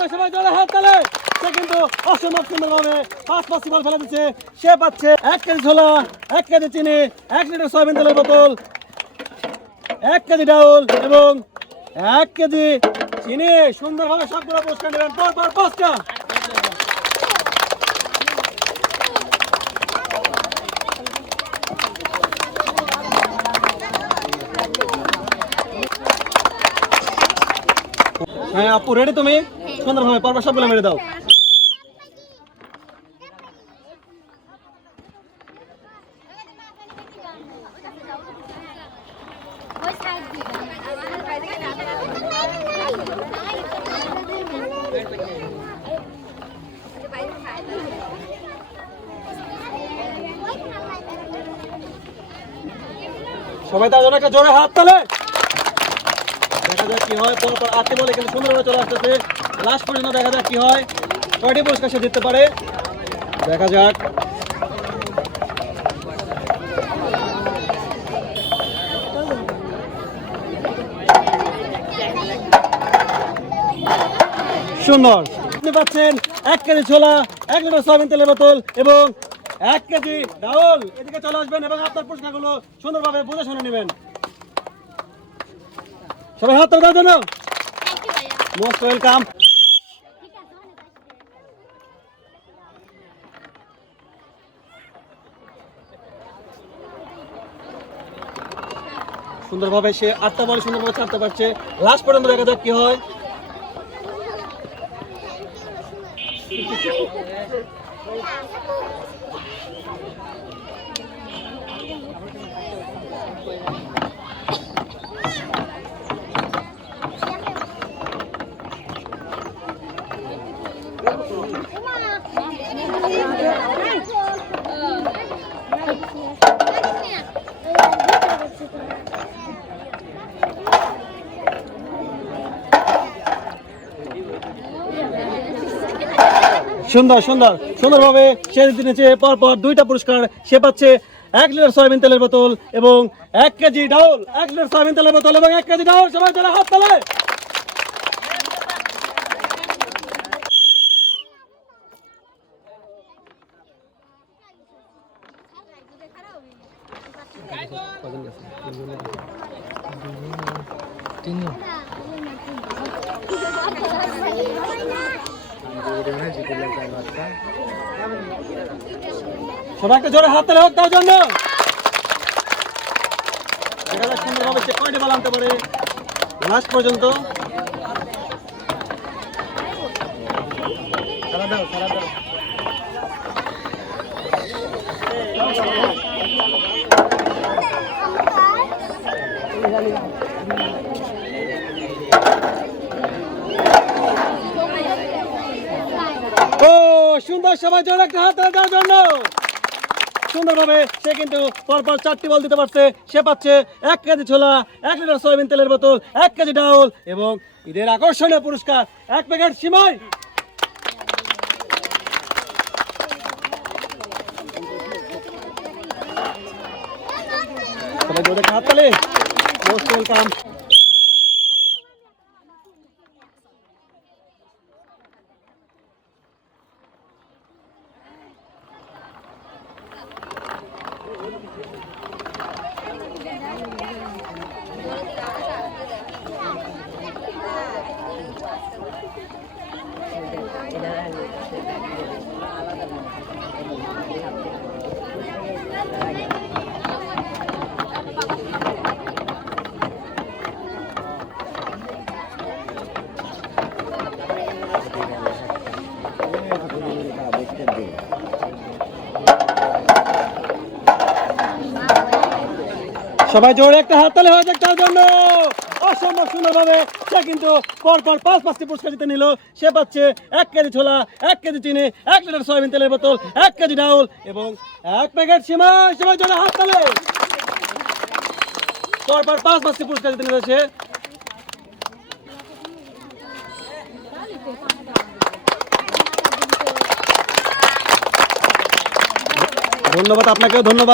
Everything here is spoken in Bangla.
সুন্দর সবাই জোরে হাত তালে। সে কিন্তু অসম্ভব সুন্দরভাবে 5 বল ফেলে দিচ্ছে। সে পাচ্ছে 1 কেজি ছোলা, 1 কেজি চিনি, 1 লিটার সয়াবিন তেলের বোতল, 1 কেজি ডাউল এবং 1 কেজি চিনি। সুন্দরভাবে সবগুলো পুরস্কার নেবেন পর 5টা। হ্যাঁ আপু রেডি তুমি? সুন্দরভাবে পর সবগুলো মেরে দাও। সবাই তার জন্য একটা জোরে হাত তালে। দেখা যাক কি হয়। পর 8টি বলে কিন্তু সুন্দরভাবে চলে আসতেছে। লাস্ট পর্যন্ত দেখা যাক কি হয়, কয়টি পুরস্কার সে জিততে পারে। দেখা যাক। সুন্দর আপনি পাচ্ছেন 1 কেজি ছোলা, 1 লিটার সয়াবিন তেলের বোতল এবং 1 কেজি ডাউল। এদিকে চলে আসবেন এবং আপনার পুরস্কারগুলো সুন্দরভাবে বুঝে শুনে নেবেন। সবাই হাত তালি দেওয়ার জন্য মোস্ট ওয়েলকাম। সুন্দরভাবে সে 8টা বলে সুন্দরভাবে ছাড়তে পারছে। লাস্ট পর্যন্ত দেখা যাক কি হয়। সুন্দরভাবে সে দিনেছে পর 2টা পুরস্কার। সে পাচ্ছে 1 লিটার সয়াবিন তেলের বোতল এবং 1 কেজি ডাউল। 1 লিটার সয়াবিন তেলের বোতল এবং 1 কেজি ডাউল। সবাই চলে হাত তালে। সবাই একটা জোরে হাত তালে হোক তার জন্য। দেখা যাক সুন্দরভাবে সে কয়টি বল আনতে পারে লাস্ট পর্যন্ত। ও সুন্দর, সবাই জোরে একটা হাত তালি দেওয়ার জন্য। সুন্দরভাবে সে কিন্তু পরপর 4টি বল দিতে পারছে। সে পাচ্ছে 1 কেজি ছোলা, 1 লিটার সয়াবিন তেলের বোতল, 1 কেজি ডাউল এবং ঈদের আকর্ষণীয় পুরস্কার 1 প্যাকেট সিমাই। সবাই জোরে হাত তালি। Most welcome. সবাই জোরে একটা হাততালি হয়ে যাক তার জন্য। অসম্ভব সুন্দরভাবে সে কিন্তু পরপর 5টি পুরস্কার জিতে নিল। সে পাচ্ছে 1 কেজি ছোলা, 1 কেজি চিনি, 1 লিটার সয়াবিন তেলের বোতল, 1 কেজি ডাউল এবং 1 প্যাকেট সিমাই। সবাই জোরে হাততালি। পরপর 5টি পুরস্কার জিতে নিল সে। ধন্যবাদ আপনাকেও, ধন্যবাদ।